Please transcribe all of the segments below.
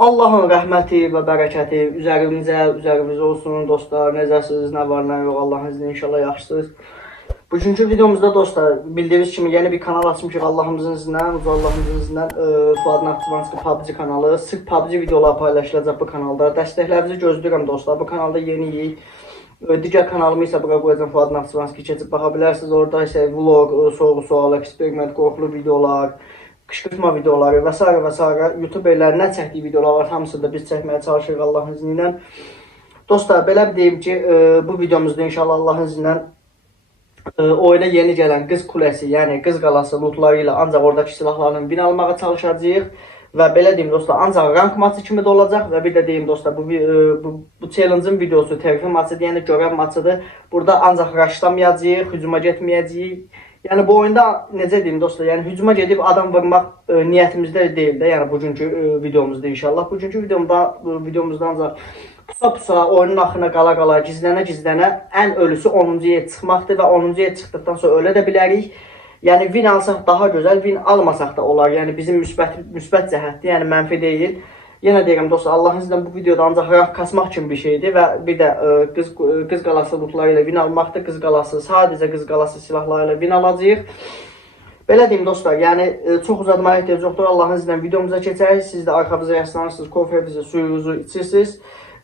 Allahın rəhməti və bərəkəti üzərimizə olsun dostlar. Necəsiniz, nə var, nə yox, Allahın izni inşallah yaxşısınız. Bugünkü videomuzda dostlar, bildiyiniz kimi yeni bir kanal açmışıq Allahımızın izindən, Allahımızın izindən Fuad Naxçıvanski PUBG kanalı. Sırf PUBG videolar paylaşılacaq bu kanalda. Dəstəklərinizi gözləyirəm dostlar. Bu kanalda yeniyik. Digər kanalımı isə bura qoyacağım, Fuad Naxçıvanski, keçib baxa bilərsiniz. Orada isə vlog, soru-sual, eksperiment, qorxulu videolar, qışqırtma videoları və s. və s. YouTube ellərindən çəkdiyi videolar var. Hamısını da biz çəkməyə çalışırıq Allahın izni ilə. Dostlar, belə bir deyim ki, bu videomuzda inşallah Allahın izni ilə oyuna yeni gələn qız kuləsi, yəni qız qalası lootları ilə ancaq oradakı silahlarını win almağa çalışacağıq. Və belə deyim dostlar, ancaq rank maçı kimi də olacaq. Və bir də deyim dostlar, bu challenge-ın videosu tərifli maçıdır, yəni görəv maçıdır. Burada ancaq rushlamayacağıq, hücuma getməyəcəyik. Yəni bu oyunda necə deyim dostlar, yəni hücuma gedib adam vurmaq niyyətimizdə deyil də, yəni bugünkü videomuzda inşallah. Bugünkü videomuzda ancaq pusa-pusa, oyunun axırına qala-qala, gizlənə-gizlənə ən ölüsü 10-cu yer çıxmaqdır və 10-cu yer çıxdıqdan sonra ölə də bilərik. Yəni win alsaq daha gözəl, win almasaq da olar. Yəni bizim müsbət cəhətdir, yəni mənfi deyil. Yenə deyirəm dostlar, Allahın izniyle bu videoda ancaq rank kasmaq kimi bir şeydir və bir də qız qalası lootları ilə win almaqdır. Qız qalası, sadəcə qız qalası silahları ilə win alacağıq. Belə deyim dostlar, yəni çox uzatmaya ehtiyac yoxdur. Allahın izniyle videomuza keçərik. Siz də arxamıza yaslanırsınız, konfetinizi, suyunuzu içirsiniz.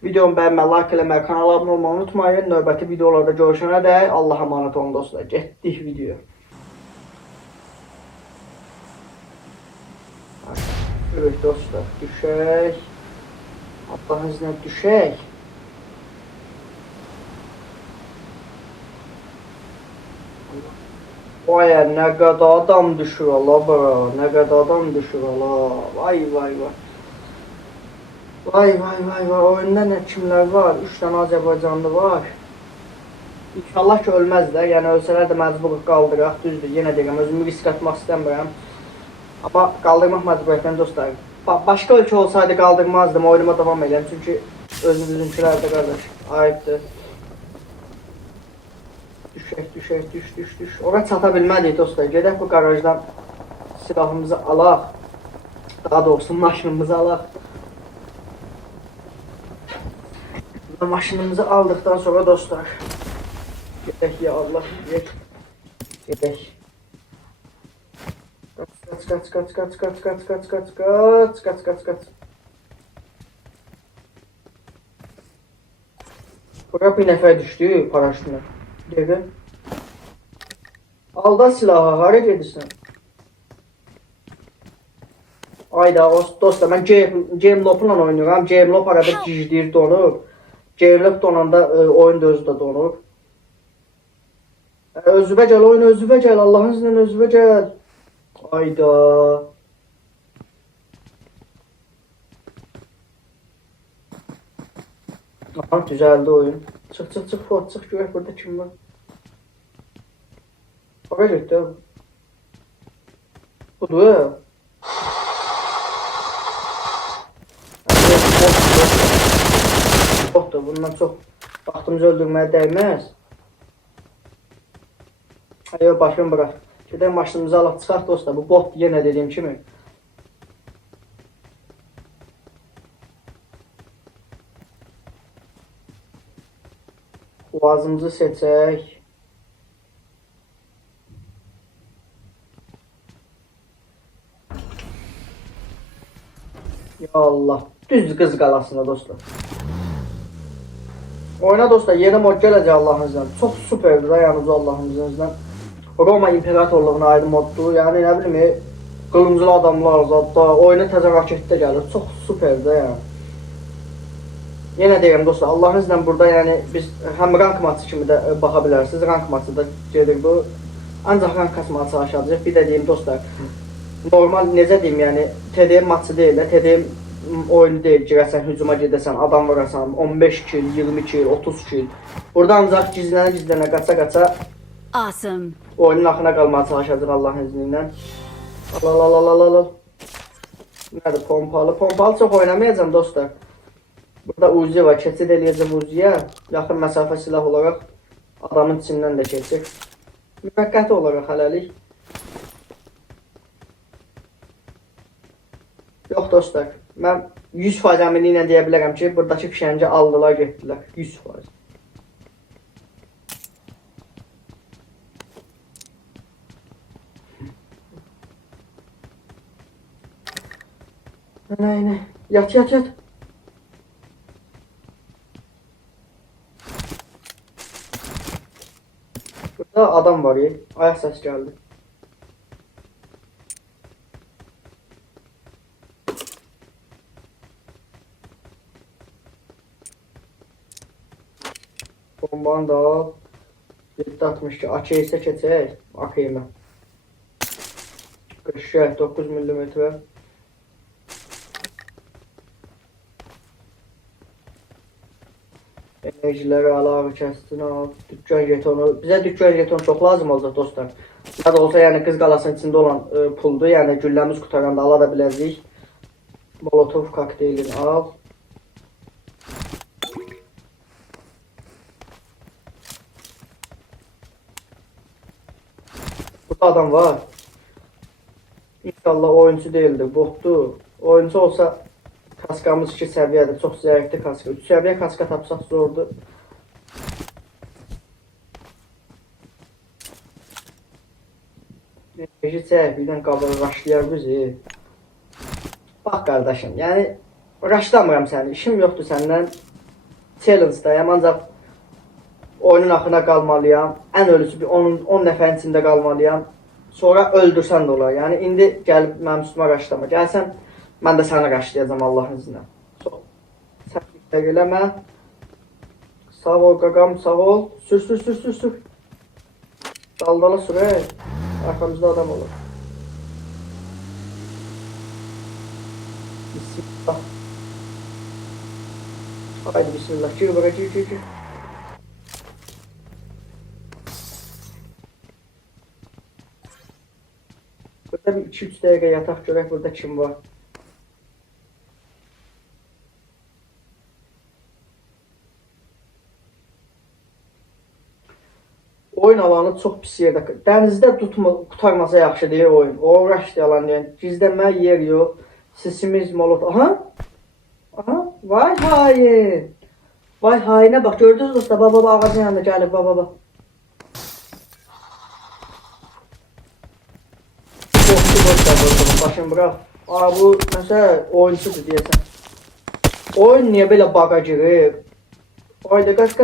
Videomu bəyənməyi, like eləməyi, kanala abunə olmayı unutmayın. Növbəti videolarda görüşənə dək Allah'a emanet olun dostlar. Getdik video. Evet dostlar, düşək. Allah'ın izniyle düşək. Vay ya, nə qədər adam düşür Allah bura, nə qədər adam düşür Allah. Vay vay vay. Vay vay vay vay, oyunda nə kimlər var? 3 dənə Azərbaycanlı var. İnşallah ki ölməz də, yəni ölsələr də məcbur qaldıraq, düzdür. Yenə deyirəm, özümü risk atmaq istəmirəm. Amma qaldırmaq məcburiyyətən dostlar. Başqa ölkə olsaydı qaldırmazdım, oyunuma davam edirəm. Çünki özümüzünkülər də qardaş, ayıbdır. Düşək, düş. Ora çata bilmədik dostlar. Gedək bu garajdan silahımızı alaq. Daha doğrusu maşınımızı alaq. Maşınımızı aldıqdan sonra dostlar, gedək ya Allah, gedək. Kaç. Bura bir nəfər düşdü paraşütünə. Dəqiqə. Alda silahı, hara gedirsən? Ayda dostlar, mən Gamelob-la oynuyorum. Gamelob arada gizləyir, donur. Gamelob donanda oyun da özü də donur. Özübə gəl, oyun özübə gəl, Allahın izniyle özübə gəl. Ayda. Aha, düzəldi oyun. Çıx, Fuad, çıx, görək burada kim var. Bakacaq da. Budur ya. Botdur, bundan çox vaxtımızı öldürməyə dəyməz. Yox, başını bırak. Gedək maşınımızı alaq çıxaq dostlar. Bu bot yenə dediyim kimi. Boğazımızı seçək. Ya Allah. Düz qız qalasında dostlar. Oyuna dostlar yeni mod gələcək Allahın izniyle. Çox süperdir da yalnız Allahın izniyle. Roma İmperatorluğuna ayrı moddur. Yəni nə bilim, qılınclı adamlar zadda, oyuna təzə raketdə gəlir. Çox süperdir yəni. Yenə deyirəm dostlar, Allahın izniyle burada yəni biz həm rank maçı kimi də baxa bilərsiniz. Rank maçı da gedir bu. Ancaq rank kasmağa çalışacağıq. Bir də deyim dostlar, normal necə deyim yəni TDM maçı deyil də, TDM oyunu deyil, girəsən, hücuma gedəsən, adam vurasan, 15 kill, 20 kill, 30 kill. Burada ancaq gizlənə, qaça Awesome. oyunun axına qalmağa çalışacaq Allahın izniyle. Al. Nədir, pompalı çox oynamayacağım dostlar. Burada Uzi var, keçid eləyəcəm Uzi'yə. Yaxın məsafə silah olaraq adamın içindən də keçir. Müvəqqəti olaraq hələlik. Yox dostlar, mən 100% əminliklə deyə bilərəm ki, buradakı fişəngi aldılar, getdilər. 100%. Nə? Yat. Burada adam var ya. Ayak səs gəldi. Bombanı da al. 7.62. AK-sə keçək. AK-ymə. 9 mm. Enerjiləri əlavə kəsdin al. Dükkan jetonu. Bizə dükkan jetonu çox lazım olacaq dostlar. Ya da olsa yəni qız qalasının içində olan puldur. Yəni gülləmiz qutaranda ala da biləcəyik. Molotov kokteylini al. Burada adam var. İnşallah oyuncu değildir, botdur. Oyuncu olsa kaskamız 2 səviyyədir, çox zəifdir kaska. 3 səviyyə kaska tapsaq zordur. Enerji çəkbiydən qabığı raşlayar bizi. Bax qardaşım, yəni raşlamıram səni, işim yoxdur səndən. Challenge-dayam, ancaq oyunun axına qalmalıyam. Ən ölüsü bir 10 nəfərin içində qalmalıyam. Sonra öldürsən də olar. Yəni indi gəlib mənim üstümə raşlama. Gəlsən, mən də səni raşlayacağam Allahın izinə. Səhvliklər eləmə. Sağ ol qaqam, sağ ol. Sür. Daldala sür. Arkamızda adam olur. Bismillah. Haydi bismillah. Gir bura, gir. Burada bir 2-3 dəqiqə yataq görək burada kim var. Oyun alanı çox pis yerdə. Dənizdə qutarmasa yaxşı deyir oyun. Uğraşdı yalan deyən. Gizlənməyə yer yox. Sisimiz molot. Aha. Vay hain. Vay hainə bax. Gördünüz dostlar. Baba ağacın yanında gəlib. Baba. Başını bırak. Bu mesela oyuncudur diyesen. Oyun niye böyle baga girir? Haydi kaç.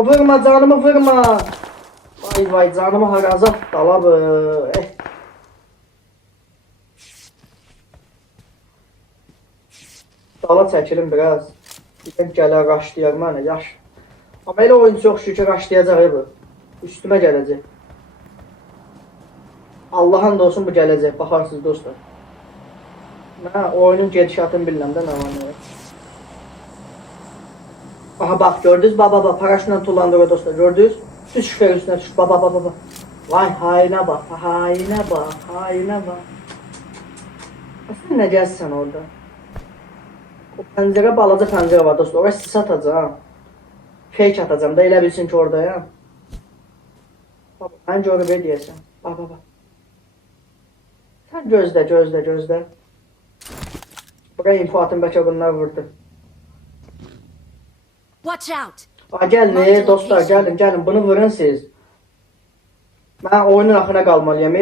Vurma canımı vurma. Vay canımı harazat dalabı. Dala çəkilim biraz. Bir gələr raşlayar mənə yaş. Amma elə oyuncu yox şükür raşlayacaq bu. Üstümə gələcək. Allah'ın da olsun bu gələcək. Baxarsınız dostlar. Mən oyunun gedişatını bilmirəm də nə var. Aha bax gördünüz baba paraşütlə tullandırıyor dostlar. Gördünüz? Düz şüfər üstünə düşüb baba. Vay hainə bax. Sən nə gəlsən orada? O pəncərə balaca pəncərə var dostlar. Oraya sis atacağım. Fake atacağım da elə bilsin ki oradayam. Baba, mən görüb deyəsən. Baba. Sən gözlə. Buraya info atın bəlkə bunlar vurdu. Watch out. Gəlin dostlar, gəlin. Bunu vurun siz. Mən oyunun axına qalmalıyam.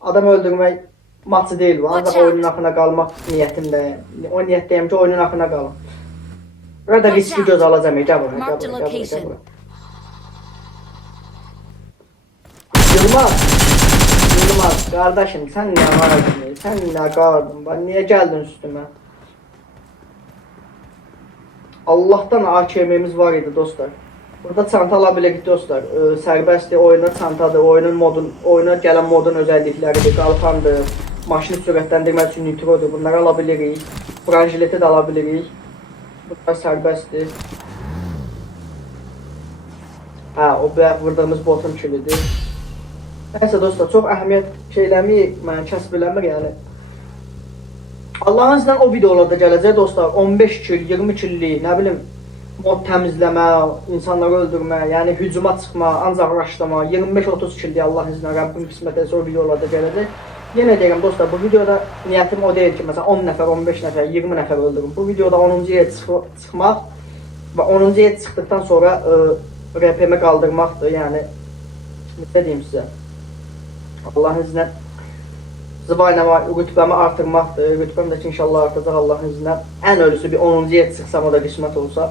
Adam öldürmək maçı deyil bu. Ancaq oyunun axına qalmaq niyyətindəyim. O niyyətdəyim ki oyunun axına qalım. Burada riski göz alacağım. Gəl bura. Yılmaz, kardeşim sen ne vardın? Sen ne qardın? Ben niye geldin üstüme? Allah'tan AKM'miz var idi dostlar. Burada çanta alabilirik dostlar. Sərbəstdir, oyuna çantadır, oyuna gələn modun özellikləridir, qalxandır, maşını sürətləndirmək üçün nitrodur. Bunları alabilirik. Branjileti də alabilirik. Bunlar sərbəstdir. O vurduğumuz botun kilidir. Nəysə dostlar, çox əhəmiyyət şeyləməyik, mən kəsb eləmir yəni. Allah'ın izniyle o videolarda gələcək dostlar, 15 kill, 20 killik, nə bilim, mod təmizləmə, insanları öldürmə, yəni hücuma çıxma, ancaq raşlama, 25-30 kildir Allahın izni ilə Rəbbim qismət etsə o videolarda gələcək. Yenə deyirəm dostlar, bu videoda niyyətim o deyil ki, məsələn 10 nəfər, 15 nəfər, 20 nəfər öldürüm. Bu videoda 10-cu yerə çıxmaq və 10-cu yerə çıxdıqdan sonra RPM qaldırmaqdır. Yəni nə deyim sizə? Allahın izni ilə zıbaynama rütbəmi artırmaqdır. Rütbəm də ki inşallah artacaq Allahın izni ilə. Ən ölüsü bir 10-cu yerə çıxsam o da qismət olsa.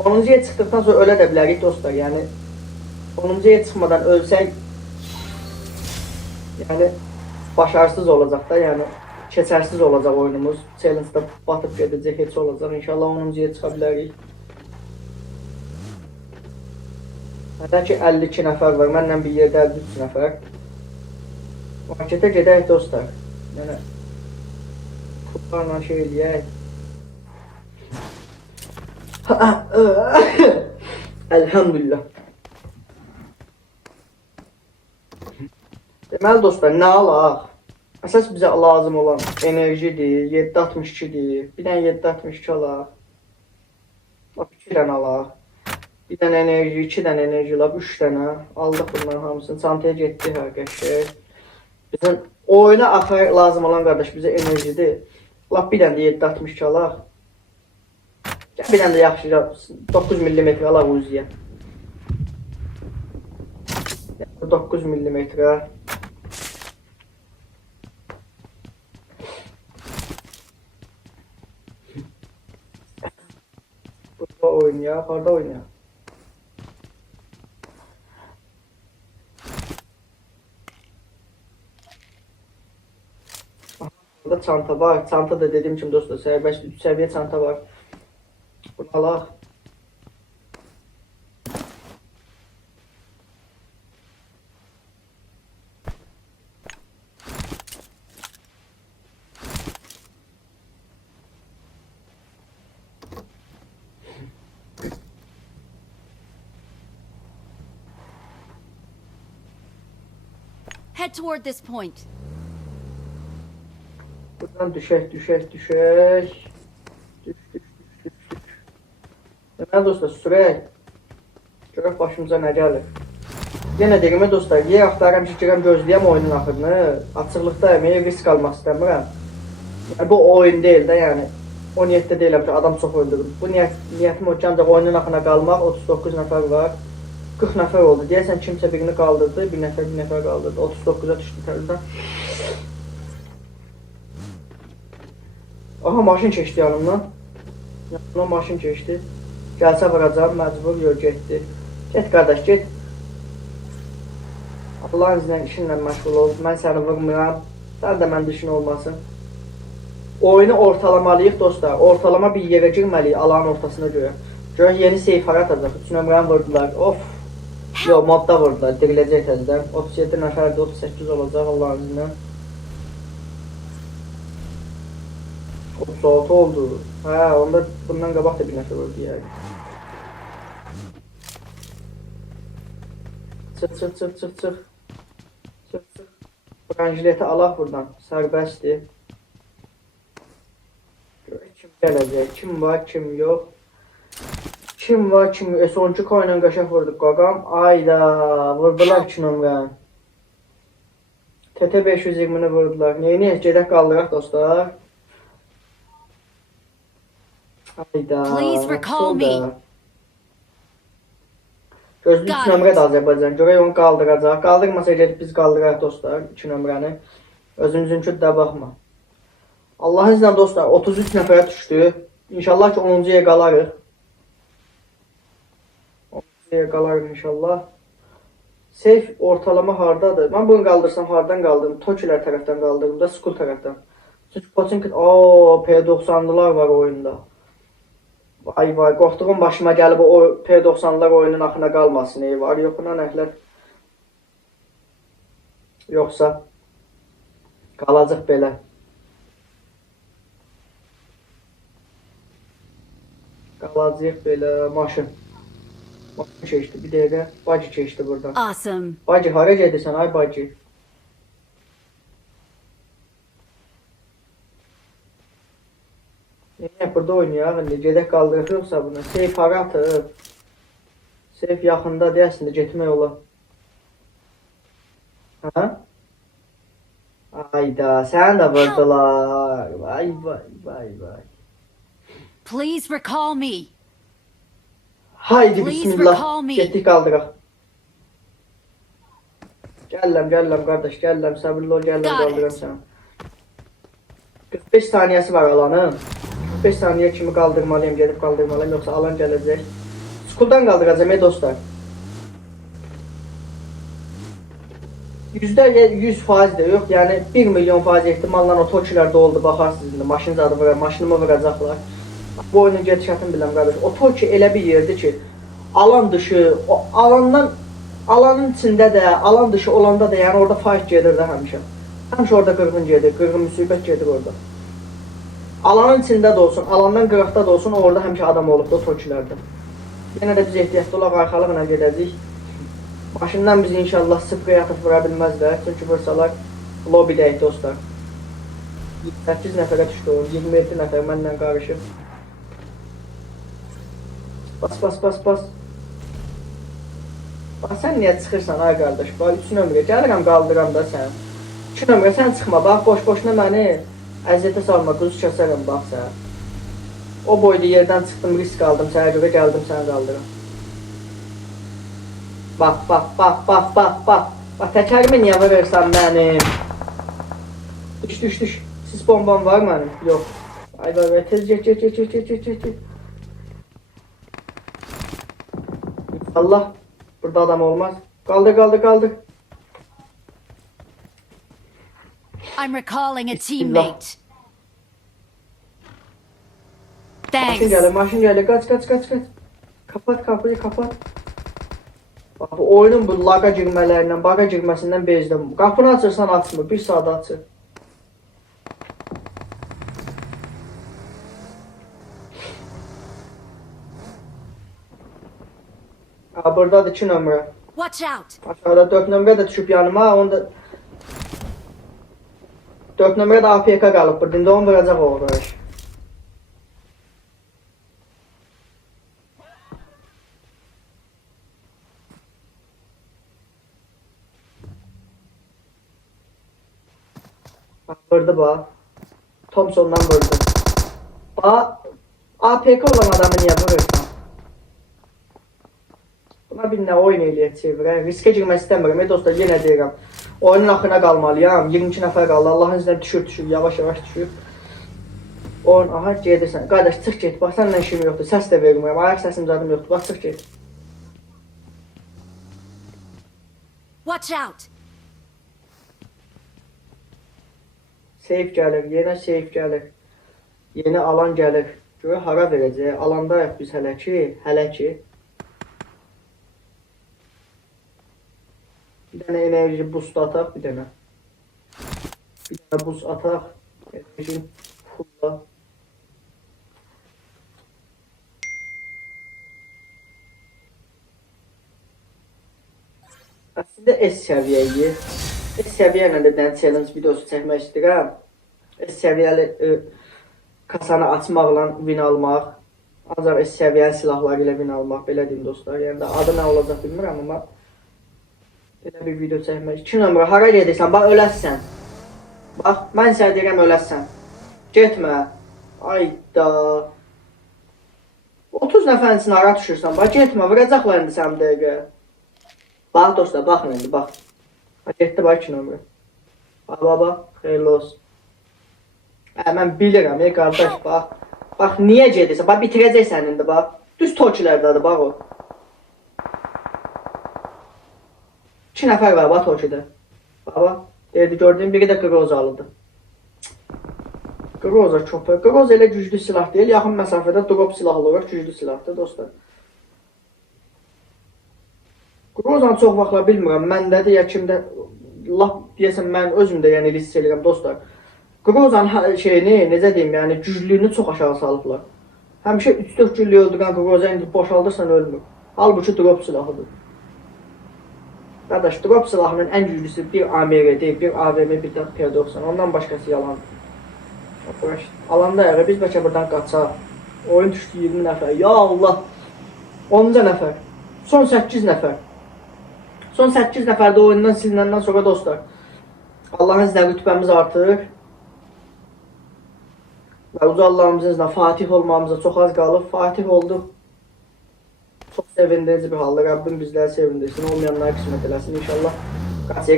10-cu yerə çıxdıqdan sonra ölə də bilərik dostlar. Yəni 10-cu yerə çıxmadan ölsək yəni başarısız olacaq da, yəni keçərsiz olacaq oyunumuz. Challenge-da batıb gedəcək, heç olacaq. İnşallah 10-cu yerə çıxa bilərik. Hətta ki 52 nəfər var. Mənlə bir yerdə 53 nəfər. Marketə gedək dostlar. Yəni pullarla şey eləyək. Elhamdülillah. Deməli dostlar, nə alaq? Əsas bizə lazım olan enerjidir, 762-dir. Bir dənə 762 alaq. 2 dənə alaq. Bir dənə enerji, 2 dənə enerji alaq, 3 dənə. Aldıq bunların hamısını. Çantaya getdi hər qəşək. Bizim oyuna axır lazım olan qardaş bizə enerjidir. Lap bir dənə də 762 alaq. Bir dənə də yaxşıca 9 mm alaq Uzi'yə. 9 mm. Burada oynayaq, harda oynayaq? Burada çanta var. Çanta da dediyim kimi dostlar, sərbəst 3 səviyyə çanta var. Bunu alaq. Head toward this point. Buradan düşək. Düş. Deməli dostlar, sürək. Görək başımıza nə gəlir. Yenə deyirəm dostlar, yer axtarıram ki, girəm gözləyəm oyunun axırını. Açıqlıqdayım, risk almaq istəmirəm. Yəni, bu oyun deyil də, yəni. O niyyətdə deyiləm ki, adam çox öldürürüm. Bu niyyətim o ki, ancaq oyunun axına qalmaq. 39 nəfər var. 40 nəfər oldu. Deyəsən kimsə birini qaldırdı, bir nəfər qaldırdı. 39'a düşdü tərəfdən. Aha, maşın keçdi yanımdan. Yanımdan maşın keçdi. Gəlsə vuracam, məcbur, yox, getdi. Get qardaş, get. Allahın izinlə işinlə məşğul ol. Mən səni vurmuram. Sən də məndə işin olmasın. Oyunu ortalamalıyıq dostlar. Ortalama bir yerə girməliyik alanın ortasına görə. Görək yeni seyfara atacaq. 3 nömrəni vurdular. Of. Yox, modda vurdular. Diriləcək təzədən. 37 nəfərdə 38 olacaq Allahın izinlə. 36 oldu. Hə, onda bundan qabaq da bir nəfər vurdu yəni. Çıx. Branjileti alaq buradan. Sərbəstdir. Görək kim gələcək. Kim var, kim yox. Kim var, kim yox. S12 koyla qaşaq vurduq qaqam. Ayda, vurdular 2 nömrəni. TT 520'ni vurdular. Neyini? Gedək qaldıraq dostlar. Ayda. Please recall me. Gözlü 3 nömrə də Azərbaycan. Görək onu qaldıracaq. Qaldırmasa gedib biz qaldıraq dostlar 2 nömrəni. Özümüzünkü də baxma. Allahın iznə dostlar 33 nəfərə düşdü. İnşallah ki 10-cu yerə qalarıq. 10-cu yerə qalarıq inşallah. Safe ortalama hardadır? Mən bunu qaldırsam hardan qaldırdım? Tokilər tərəfdən qaldırdım da Skull tərəfdən. Çünki Pochinki P90'lılar var oyunda. Vay, qorxduğum başıma gəlib o P90'lar oyunun axına qalmasın. Var, yoxuna nəklər. Yoxsa qalacaq belə. Qalacaq belə maşın. Maşın keçdi bir dəqiqə. Bacı keçdi buradan. Awesome. Bacı hara gedirsən ay bacı? burada oynayaq. İndi gedək qaldırıq yoxsa bunu. Seyf hara atıb? Seyf yaxında deyəsən də getmək olar. Hə? Ayda, sən də vurdular. Vay vay vay vay. Please recall me. Haydi Please bismillah. recall me. Getdik qaldıraq. Gələm qardaş, gələm. Səbirli ol, gələm Got it. qaldırım səni. 45 saniyəsi var alanın. 45 saniyə kimi qaldırmalıyım, gedib qaldırmalıyım, yoxsa alan gələcək. Skuldan qaldıracağım ey dostlar. %100% də yox, yəni 1 milyon faiz ehtimalla o Tokilərdə oldu, baxarsınız indi, maşın zadı vurur, maşınımı vuracaqlar. Bu oyunun gedişatını biləm qardaş. O Toki elə bir yerdir ki, alan dışı, o alanın içində də, alan dışı olanda da, yəni orada fight gedir də həmişə. Həmişə orada qırğın gedir, qırğın müsibət gedir orada. Alanın içində də olsun, alandan qıraqda da olsun, orada həmişə adam olub da o Tokilərdə. Yenə də biz ehtiyatlı olaq, arxalıqla gedəcəyik. Maşından bizi inşallah sıfıra yatıb vura bilməzlər, çünki vursalar lobidəyik dostlar. 8 nəfərə düşdü o, 27 nəfər mənlə qarışıb. Bas. Bax, sən niyə çıxırsan ay qardaş? Bax, 3 nömrə, gəlirəm qaldıram da sən. 2 nömrə, sən çıxma, bax, boş-boşuna məni əziyyətə salma, quzu kəsərəm, bax sən. O boyda yerdən çıxdım, risk aldım, sənə görə gəldim, səni qaldırım. Bax, təkərimi niyə vurursan mənim? Düş. Sis bombam var mənim? Yox. Ay vay, tez get. Allah, burada adam olmaz. Qaldır. I'm recalling a Bismillah. teammate. Thanks. Maşın gəlir, qaç. Kapat kapıyı, kapat. Bak, bu oyunun bu laga girmələrindən, baga girməsindən bezdim. Qapını açırsan açmır, 1 saat açır. Buradadır 2 nömrə. Watch out. Aşağıda 4 nömrə də düşüb yanıma, onda 4 nömrə də APK qalıb burada, indi onu vuracaq o uğraş. Vurdu bax. Thompson'dan vurdu. Bax, APK olan adamı niyə vurursan? Buna bir nə oyun eləyək çevirək. Riskə girmək istəmirəm. Dostlar, yenə deyirəm. Oyunun axırına qalmalıyam. 22 nəfər qaldı. Allahın izniyle düşür. Yavaş düşür. Oyun, aha gedirsən. Qardaş, çıx get. Bax, səninlə işim yoxdur. Səs də vermirəm. Ayaq səsim zadım yoxdur. Bax, çıx get. Watch out. Seyf gəlir. Yenə seyf gəlir. Yeni alan gəlir. Görə hara verəcək? Alandayıq biz hələ ki. Bir dənə enerji boost ataq, bir dənə boost ataq, enerji fulla. Əslində S səviyyəyi, S səviyyə ilə də bir dənə challenge videosu çəkmək istəyirəm. S səviyyəli kasanı açmaqla win almaq, ancaq S səviyyəli silahları ilə win almaq, belə deyim dostlar. Yəni də adı nə olacaq bilmirəm, amma belə bir video çəkmək. 2 nömrə, hara gedirsən? Bax, öləsən. Bax, mən sənə deyirəm, öləsən. Getmə. Ayda. 30 nəfərin üçün hara düşürsən? Bax, getmə, vuracaqlar indi sən dəqiqə. Bax, dostlar, baxın indi, bax. Getdi, bax, 2 nömrə. Bax, xeyirli olsun. Mən bilirəm, qardaş, bax. Bax, niyə gedirsən? Bax, bitirəcəksən indi, bax. Düz Tokilərdədir, bax o. 2 nəfər var, bax, Tokidə. Bax, deyirdi, gördüyün biri də Grozalıdır. Groza köpək. Groza elə güclü silah deyil, yaxın məsafədə drop silahlı olaraq güclü silahdır, dostlar. Grozanı çox vaxtlar bilmirəm, məndədir ya kimdə, lap deyəsən, mən özüm də yəni hiss edirəm, dostlar. Grozanın şeyini, necə deyim, yəni güclüyünü çox aşağı salıblar. Həmişə 3-4 güllü öldürən Groza indi boşaldırsan ölmür. Halbuki drop silahıdır. Qardaş, drop silahının ən güclüsü bir AMR deyil, bir AVM, bir də P90. Ondan başqası yalandır. Alanda əgər biz bəlkə buradan qaçaq. Oyun düşdü 20 nəfər. Ya Allah. 10-ca nəfər. Son 8 nəfər. Son 8 nəfər də oyundan silinəndən sonra dostlar. Allahın izniyle rütbəmiz artır. Və uca Allahımızın izniyle Fatih olmamıza çox az qalıb. Fatih olduq. Çox sevindirici bir halda. Rabbim bizləri sevindirsin. Olmayanlara qismət eləsin inşallah. Qaç.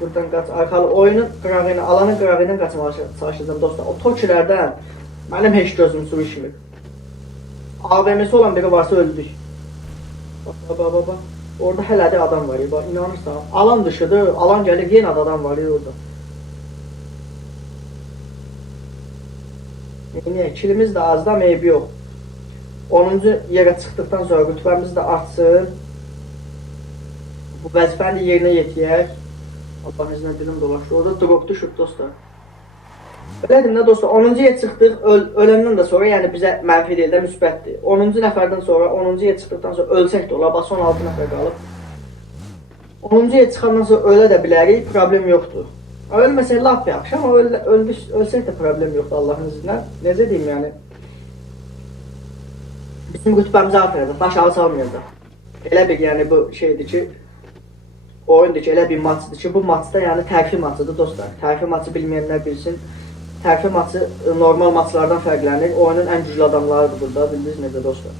Buradan qaç. Arxalı oyunun qırağı ilə, alanın qırağı ilə qaçmağa çalışacağım dostlar. O tokilərdən mənim heç gözüm su içmir. AVM'si olan biri varsa öldük. Bak. Orada hələ də adam var. Bak, inanırsan. Alan dışıdır. Alan gəlir. Yenə də adam var orada. Niye? Kilimiz də az da meybi yox. 10-cu yerə çıxdıqdan sonra rütbəmiz də artsın. Bu vəzifəni yerinə yetirək. Allah iznə dilim dolaşır. Orada drop düşüb dostlar. Belədim də dostlar, 10-cu yer çıxdıq, öləndən də sonra, yəni bizə mənfi deyil də müsbətdir. 10-cu nəfərdən sonra, 10-cu yer çıxdıqdan sonra ölsək də olar, bax son 6 nəfər qalıb. 10-cu yer çıxandan sonra ölə də bilərik, problem yoxdur. Ölməsək lap yaxşı, amma ölsək də problem yoxdur Allahın izinlə. Necə deyim yəni? Bizim rütbəmizi artıracaq, aşağı salmayacaq. Elə bir yəni bu şeydir ki, oyundur ki, elə bir maçdır ki, bu maçda yəni tərfi maçıdır dostlar. Tərfi maçı bilməyənlər bilsin. Tərfi maçı normal maçlardan fərqlənir. Oyunun ən güclü adamlarıdır burada, bildiniz necə dostlar.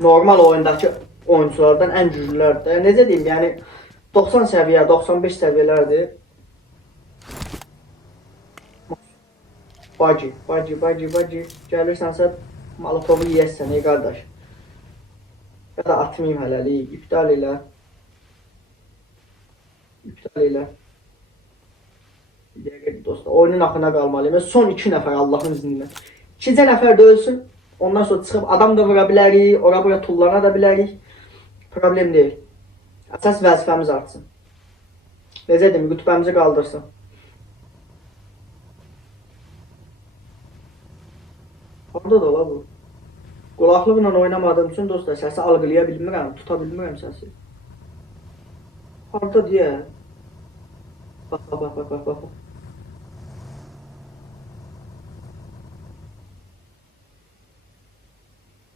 Normal oyundakı oyunculardan ən güclülərdir. Necə deyim, yəni 90 səviyyə, 95 səviyyələrdir. Bacı. Gəlirsənsə Molotovu yiyəsən, ey qardaş. Ya da atmayayım hələlik, iptal elə. Dostlar, oyunun axına qalmalıyım. Son 2 nəfər Allahın izniyle. 2-cə nəfər də ölsün. Ondan sonra çıxıb adam da vura bilərik, ora bura tullana da bilərik. Problem deyil. Əsas vəzifəmiz artsın. Necə deyim, rütbəmizi qaldırsın. Orada da ola bu. Qulaqlıqla oynamadığım üçün dostlar səsi algılaya bilmirəm, tuta bilmirəm səsi. Orada deyə. Bax.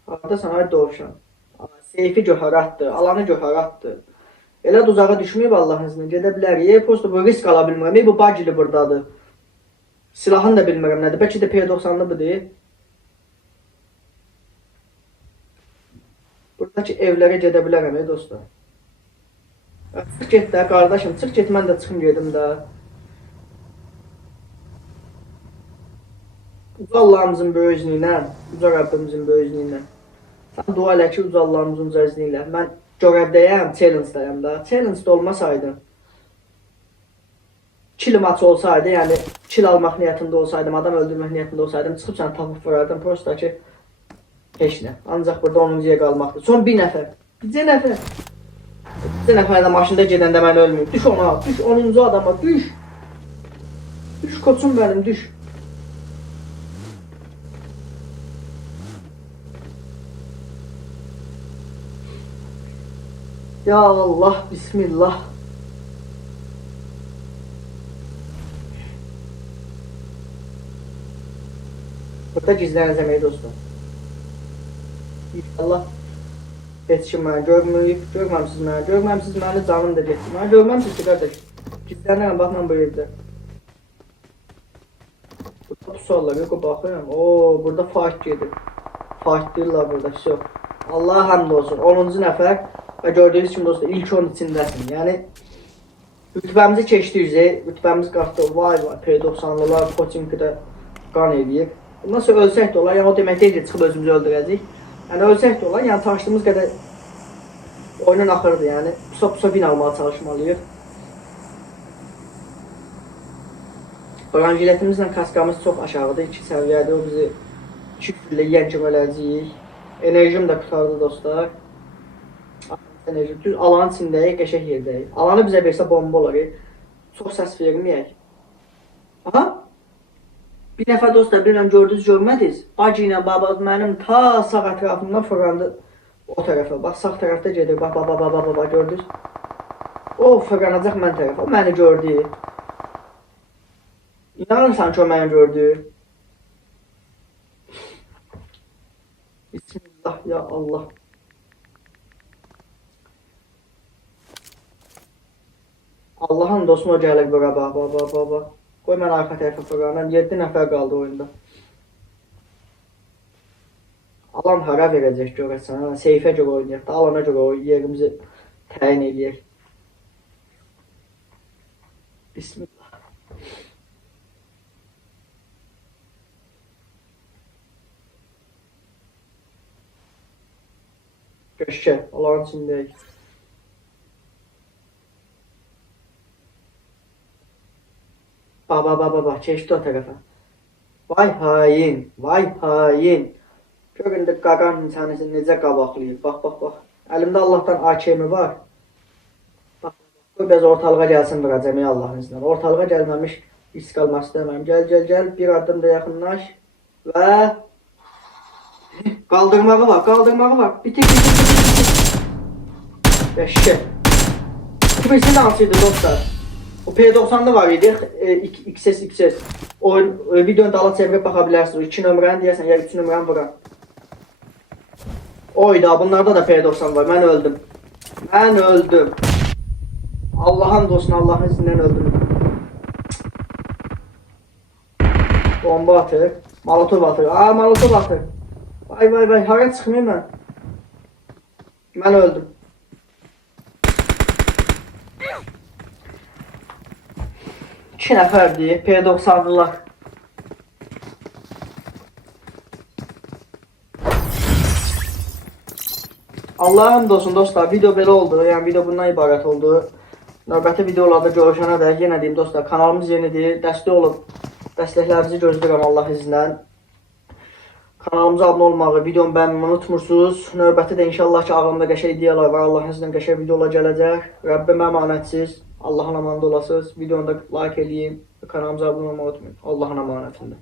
Haradasan ay dovşan. Seyfi göhəratdır, alanı göhəratdır. Elə də uzağa düşməyib Allahın izni. Gedə bilərik. Prosta bu risk ala bilmirəm. Bu bacili buradadır. Silahını da bilmirəm nədir. Bəlkə də P90'lı bu deyil. Buradakı evlərə gedə bilərəm dostlar. Çıx get də qardaşım, çıx get, mən də çıxım gedim də. Uca Allahımızın böyük izni ilə, uca Rabbimizin böyük izni ilə. Sən dua elə ki, uca Allahımızın uca izni ilə. Mən görevdəyəm, challenge-dayım da. Challenge-da olmasaydım, kill maçı olsaydı, yəni kill almaq niyyətində olsaydım, adam öldürmək niyyətində olsaydım, çıxıb səni tapıb vurardım. Prosta ki, heç nə. Ancaq burada 10-cuya qalmaqdır. Son 1 nəfər. Bircə nəfər. Bircə nəfər də maşında gedəndə mən ölməyim. Düş ona, düş 10-cu adama, düş. Düş koçum mənim, düş. Ya Allah, bismillah. Burada gizlənəcəm ey dostum. İnşallah heç kim məni görməyib, görməmsiz məni canım da getdi. Məni görməmsiz ki qardaş. Gizlənirəm, baxmam bu yerdə. Burada pusuarlar, yox baxıram. Oo, burada fight gedir. Fight deyirlər burada, все. Allah həmd olsun. 10-cu nəfər və gördüyünüz kimi dostlar ilk 10 içindəsin. Yəni rütbəmizi keçdik, rütbəmiz qalxdı. Vay, P90'lılar Pochinki'də qan eləyir. Bundan sonra ölsək də olar, yəni o demək deyil ki, çıxıb özümüzü öldürəcəyik. Yəni ölsək də olar, yəni çalışdığımız qədər oyunun axırıdır, yəni pusa win almağa çalışmalıyıq. Branjiletimizlə kaskamız çox aşağıdır, 2 səviyyədir, o bizi 2 küllə yiyən kimi öləcəyik. Enerjim də qutardı dostlar. Enerji, düz alanın içindəyik, qəşək yerdəyik. Alanı bizə versə bomba olar, çox səs verməyək. Aha! Bir nəfər dostlar, bilirəm gördünüz, görmədiniz. Bacı ilə baba mənim ta sağ ətrafımdan fırlandı o tərəfə. Bax, sağ tərəfdə gedir, bax, gördünüz. O fırlanacaq mən tərəfə, o məni gördü. İnanırsan ki, o məni gördü. ya Allah. Allah'ın dostuna gəlir bura, bax. Qoy mən arxa tərəfə fırlanam. 7 nəfər qaldı oyunda. Alan hara verəcək görəsən? Seyfə görə oynayaq da, alana görə yerimizi təyin eləyək. Bismillah. Göşkə, alanın içindəyik. Baba, keçdi o tərəfə. Vay hain. Görün də qaqan insanısı necə qabaqlayıb. Bax. Əlimdə Allahdan AK-mi var. Bax, biraz ortalığa gəlsin duracam ya Allahın iznə. Ortalığa gəlməmiş risk almaq istəmirəm. Gəl. Bir addım da yaxınlaş. Və qaldırmağı var. Bitir. Qəşkə. Birisi də hansıydı dostlar? O P90'da var idi, XS. O videonun dala çevirip bakabilirsiniz. 2 nömrəni deyəsən, ya 3 nömrəni bura. Oyda, bunlarda da P90 var. Mən öldüm. Allah'ın dostuna, Allah'ın izindən öldüm. Bomba atır. Molotov atır. Vay. Hara çıxmayayım mən? Mən öldüm. İki nəfərdir, P90'lılar. Allah'ım olsun dostlar, video belə oldu. Yəni video bundan ibarət oldu. Növbəti videolarda görüşənə də yenə deyim dostlar, kanalımız yenidir. Dəstəklərinizi gözləyirəm Allah izindən. Kanalımıza abunə olmağı, videomu bəyənməyi unutmursunuz. Növbəti də inşallah ki, ağlımda qəşəng ideyalar var. Allahın izindən qəşəng videolar gələcək. Rəbbim əmanətsiz. Allahın amanında olasınız. Videonu da like edeyim. Kanalımıza abunə olmağı unutmayın. Allahın əmanətində.